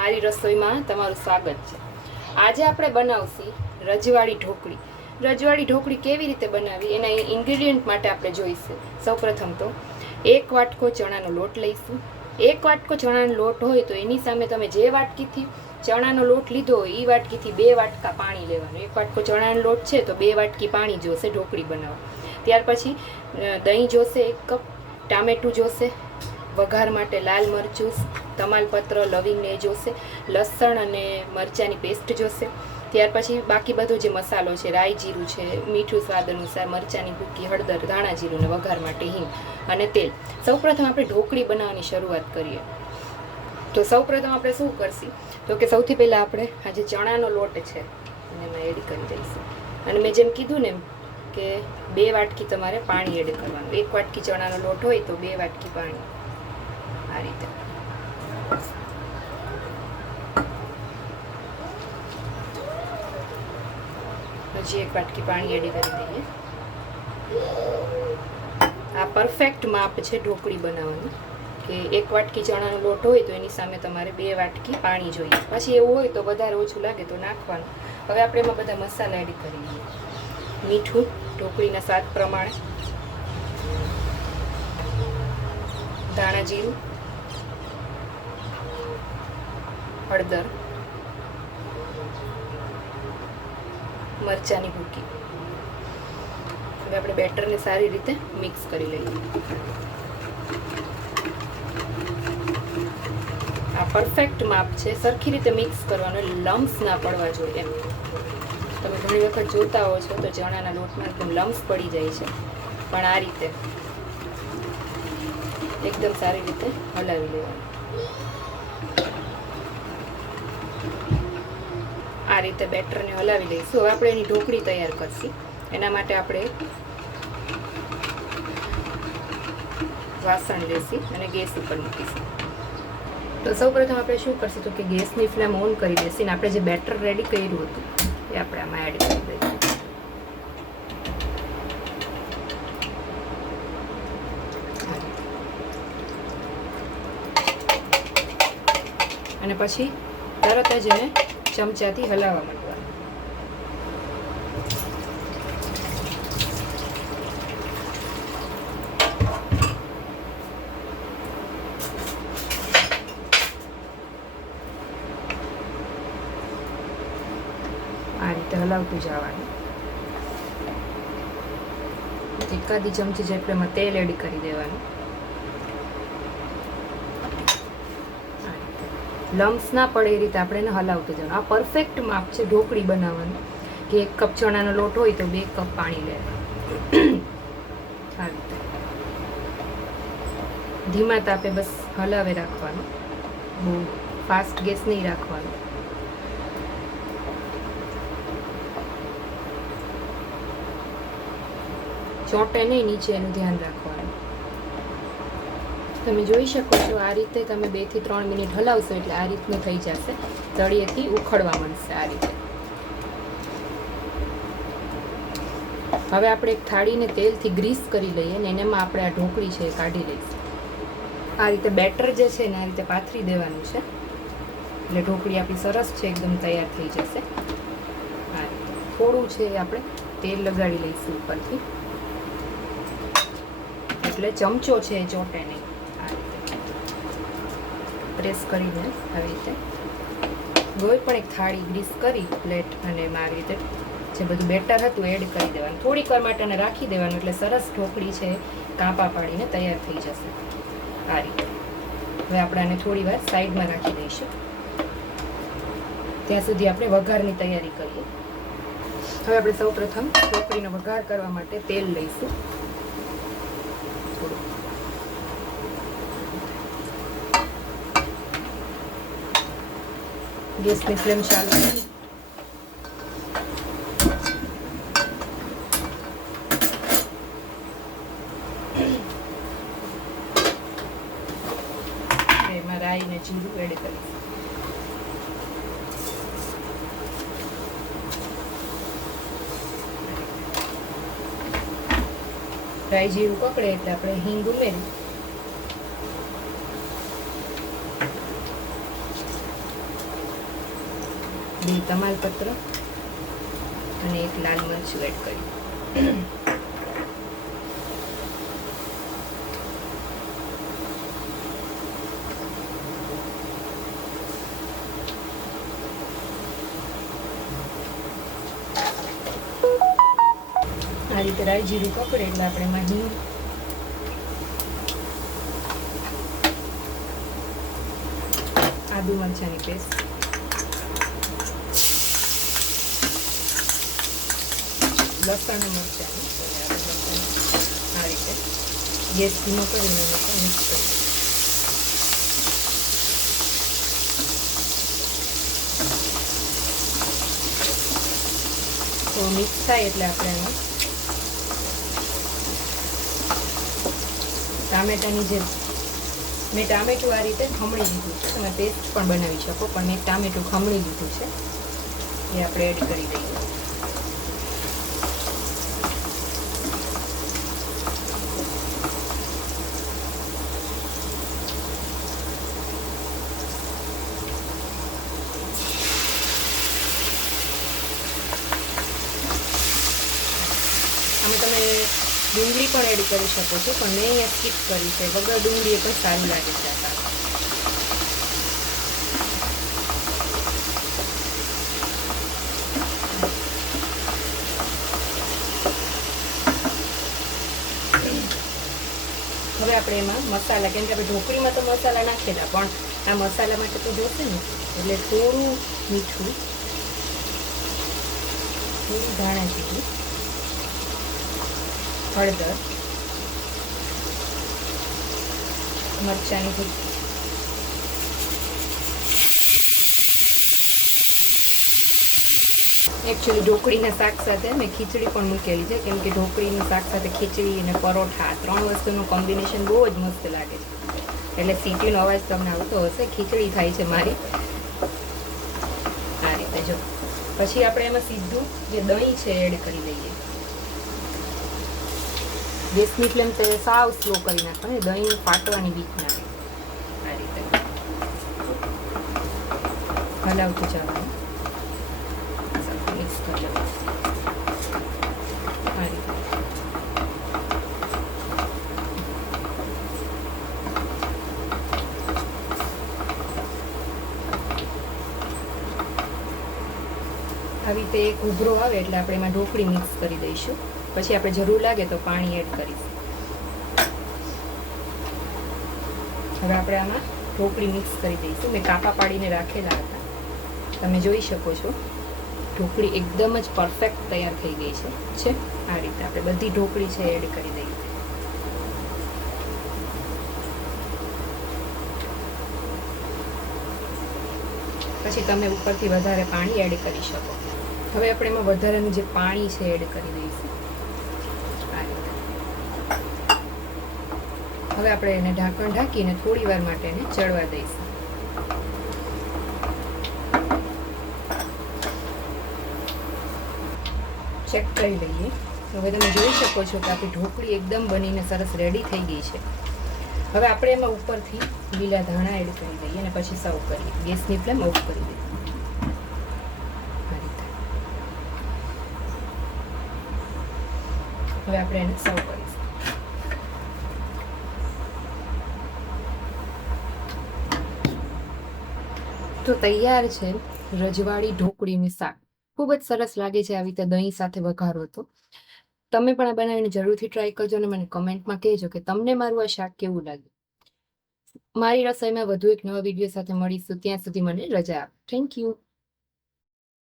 મારી રસોઈમાં તમારું સ્વાગત છે. આજે આપણે બનાવશી રજવાડી ઢોકળી. રજવાડી ઢોકળી કેવી રીતે બનાવી એના ઇન્ગ્રેડિયન્ટ માટે આપણે જોઈશે. સૌપ્રથમ તો 1 વાટકો ચણાનો લોટ લઈશું. 1 વાટકો ચણાનો લોટ હોય તો એની સામે તમે જે વાટકીથી ચણાનો લોટ લીધો હોય એ વાટકીથી 2 વાટકા પાણી લેવાનું. 1 વાટકો ચણાનો લોટ છે તો 2 વાટકી પાણી જોશે ઢોકળી બનાવવા. ત્યાર પછી દહીં જોશે 1 કપ, ટામેટું જોશે, વઘાર માટે લાલ મરચું, તમાલપત્ર, લવિંગ ને જોશે, લસણ અને મરચાંની પેસ્ટ જોશે. ત્યાર પછી બાકી બધો જે મસાલો છે, રાઈ જીરું છે, મીઠું સ્વાદ અનુસાર, મરચાંની ભૂકી, હળદર, ધાણા જીરું ને વઘાર માટે હિંગ અને તેલ. સૌપ્રથમ આપણે ઢોકળી બનાવવાની શરૂઆત કરીએ. તો સૌપ્રથમ આપણે શું કરશું તો કે સૌથી પહેલાં આપણે આ જે ચણાનો લોટ છે એને એમાં એડ કરી દઈશું. અને મેં જેમ કીધું ને કે 2 વાટકી તમારે પાણી એડ કરવાનું. 1 વાટકી ચણાનો લોટ હોય તો 2 વાટકી પાણી. આ રીતે હજી 1 વાટકી પાણી એડ કરી દઈએ. આ પરફેક્ટ માપ છે ઢોકળી બનાવવાનું કે 1 વાટકી ચણાનો લોટ હોય તો એની સામે તમારે 2 વાટકી પાણી જોઈએ. પછી એવું હોય તો વધારે ઓછું લાગે તો નાખવાનું. હવે આપણે એમાં બધા મસાલા એડ કરી દઈએ. મીઠું ઢોકળીના સ્વાદ પ્રમાણે, ધાણા જીરું, હળદર, મરચાંની ભૂકી. હવે આપણે બેટરને સારી રીતે મિક્સ કરી લઈએ. આ પરફેક્ટ માપ છે. સરખી રીતે મિક્સ કરવાનું, લમ્સ ના પડવા જોઈએ એમ. તમે ઘણી વખત જોતા હો છો તો ચણાના લોટમાં લમ્સ પડી જાય છે, પણ આ રીતે એકદમ સારી રીતે હલાવી લેવાનું. આ રીતે બેટરને હલાવી લઈશું. હવે આપણે એની ઢોકળી તૈયાર કરશું. એના માટે આપણે વાસણ લેશું અને ગેસ ઉપર મૂકીશું. તો સૌપ્રથમ આપણે શું કરશું તો કે ગેસની ફ્લેમ ઓન કરી દઈશું અને આપણે જે બેટર રેડી કર્યું હતું એ આપણે આમાં એડ કરી દઈશું. અને પછી તરત જ એને ચમચાથી હલાવવા માંડવાનું. આ રીતે હલાવતું જવાનું. એકાદી ચમચી જેટલું એમાં તેલ એડ કરી દેવાનું. લમ્સ ના પડે એ રીતે આપણે એને હલાવતું જવાનું. આ પરફેક્ટ માપ છે ઢોકળી બનાવવાનું કે 1 કપ ચણાનો લોટ હોય તો 2 કપ પાણી લેવાનું. આ રીતે ધીમા તાપે બસ હલાવે રાખવાનું. બહુ ફાસ્ટ ગેસ નહીં રાખવાનો. ચોંટે નહીં નીચે, એનું ધ્યાન રાખવાનું. તમે જોઈ શકો છો આ રીતે તમે 2 થી 3 મિનિટ હલાવશો એટલે આ રીતનું થઈ જશે. તળિયેથી ઉખડવા માંડશે આ રીતે. હવે આપણે એક થાળીને તેલથી ગ્રીસ કરી લઈએ અને એનામાં આપણે આ ઢોકળી છે એ કાઢી લઈશું. આ રીતે બેટર જે છે ને આ રીતે પાથરી દેવાનું છે એટલે ઢોકળી આપણી સરસ છે, એકદમ તૈયાર થઈ જશે. આ રીતે થોડું છે આપણે તેલ લગાડી લઈશું ઉપરથી એટલે ચમચો છે એ ચોંટે નહીં. પ્રેસ કરીને આવી રીતે કોઈ પણ એક થાળી ગ્રીસ કરી પ્લેટ અને એમાં આવી રીતે જે બધું બેટર હતું એડ કરી દેવાનું. થોડીક વાર માટે એને રાખી દેવાનું એટલે સરસ ઢોકળી છે કાપા પાડીને તૈયાર થઈ જશે. આ રીતે હવે આપણે આને થોડી વાર સાઈડમાં રાખી દઈશું. ત્યાં સુધી આપણે વઘારની તૈયારી કરીએ. હવે આપણે સૌ પ્રથમ ઢોકળીનો વઘાર કરવા માટે તેલ લઈશું. ગેસની ફ્લેમ ચાલુ કરી એમાં રાઈ ને જીરું એડ કરી. રાઈ જીરું પકડે એટલે આપણે હિંગ ઉમેરી 2 તમાલપત્ર અને 1 લાલ મરચું એડ કરી આ રીતે રાઈ જીરું કકડે એટલે આપણે એમાં હિંગ, આદુ મરચાંની પેસ્ટ, લસણ મરચાંની આ રીતે ગેસ ધીમો કરીને મિક્સ કરી તો મિક્સ થાય એટલે આપણે એમાં ટામેટાની જે મેં ટામેટું આ રીતે ખમણી લીધું છે, તમે પેસ્ટ પણ બનાવી શકો, પણ મેં ટામેટું ખમણી લીધું છે એ આપણે એડ કરી દઈએ. આમાં તમે ડુંગળી પણ એડ કરી શકો છો, પણ મેં અહીંયા સ્કીપ કરી છે. વગર ડુંગળી એ પણ સારું લાગે છે. હવે આપણે એમાં મસાલા, કેમ કે આપણે ઢોકળીમાં તો મસાલા નાખેલા, પણ આ મસાલા માટે તો જોશે ને, એટલે થોડું મીઠું, થોડું ધાણા જીરું, હળદર, મરચાંની ભૂકી, એકચ્યુઅલી ઢોકળીના શાક સાથે મેં ખીચડી પણ મૂકેલી છે, કેમ કે ઢોકળીનું શાક સાથે ખીચડી અને પરોઠા 3 વસ્તુનું કોમ્બિનેશન બહુ જ મસ્ત લાગે છે. એટલે સીટીનો અવાજ તમને આવતો હશે. ખીચડી થાય છે મારી આ રીતે. જો પછી આપણે એમાં સીધું જે દહીં છે એડ કરી દઈએ. ગેસની ફ્લેમ તો સાવ સ્લો કરી નાખવાની, દહીં ફાટવાની બીક ના રહે. આ રીતે હલાવતું જવાનું, મિક્સ કરી લેવાનું આ રીતે. આવી રીતે એક ઉભરો આવે એટલે આપણે એમાં ઢોકળી મિક્સ કરી દઈશું. પછી આપણે જરૂર લાગે તો પાણી એડ કરીશું. હવે આપણે આમાં ઢોકળી મિક્સ કરી દઈશું. મેં કાપા પાડીને રાખેલા હતા, તમે જોઈ શકો છો. ઢોકળી એકદમ જ પરફેક્ટ તૈયાર થઈ ગઈ છે. આ રીતે આપણે બધી ઢોકળી છે એડ કરી દઈએ. પછી તમે ઉપરથી વધારે પાણી એડ કરી શકો. હવે આપણે એમાં વધારાનું જે પાણી છે એડ કરી દઈશું. હવે આપણે એને ઢાંકણ ઢાંકીને થોડી વાર માટે એને ચડવા દઈશું. ચેક કરી લઈએ. હવે તમે જોઈ શકો છો કે આપણી ઢોકળી એકદમ બનીને સરસ રેડી થઈ ગઈ છે. હવે આપણે એમાં ઉપરથી લીલા ધાણા એડ કરી દઈએ અને પછી સર્વ કરીએ. ગેસની ફ્લેમ ઓફ કરી દઈએ. હવે આપણે એને સર્વ કરીશું. તો તૈયાર છે રજવાડી ઢોકળીનું શાક. ખૂબ જ સરસ લાગે છે. આવી રીતે દહીં સાથે વઘારો તો તમે પણ આ બનાવીને જરૂરથી ટ્રાય કરજો અને મને કમેન્ટમાં કહેજો કે તમને મારું આ શાક કેવું લાગ્યું. મારી રસોઈમાં વધુ એક નવા વિડીયો સાથે મળીશું. ત્યાં સુધી મને રજા આપો. Thank you.